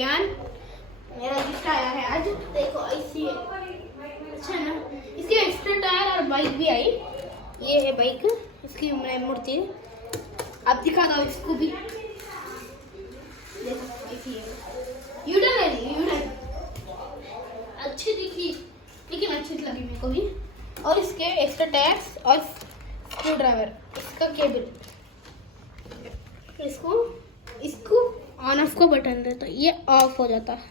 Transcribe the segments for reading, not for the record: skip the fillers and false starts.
Ryan, मेरा gift आया है आज। देखो इसी अच्छा ना, इसके एक्स्ट्रा टायर और बाइक भी आई। ये है बाइक, इसकी मैं मूर्ति अब दिखा दो इसको भी। देखो ऐसी है, यूटर्न है, यूटर्न अच्छी दिखी लेकिन अच्छी लगी मेरे को भी। और इसके एक्स्ट्रा टायर्स और स्क्रू ड्राइवर, इसका केबल, इसको ऑन ऑफ का बटन रहता है, ये ऑफ हो जाता है,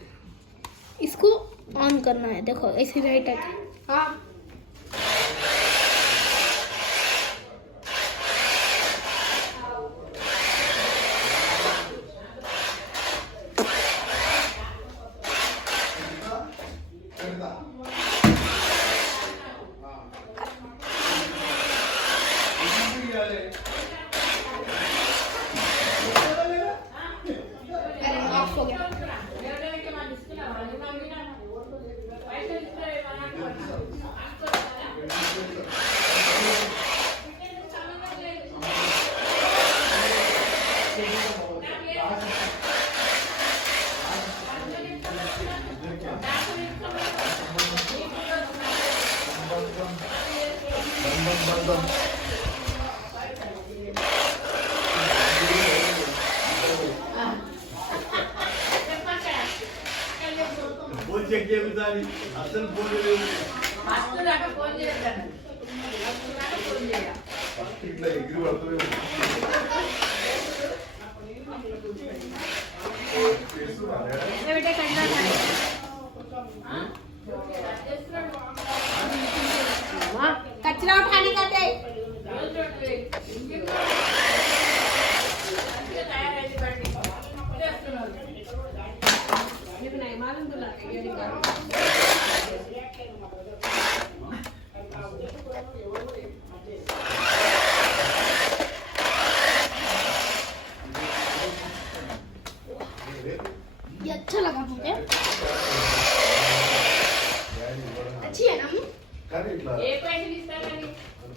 इसको ऑन करना है। देखो ऐसी लाइट है। हाँ ऑफ हो गया। फोन चेक చేయాలి అసలు ఫోన్ లేదు ఫస్ట్ దాకా ఫోన్ చేద్దాం ఫోన్ చేయాలి ఫస్ట్ ఇట్లా ఎగ్రి పడుతుంది बेटे करना था कचरा उठाने का दे ये अच्छा लगा मुझे, अच्छी है ना। కానీ ఇట్లా एक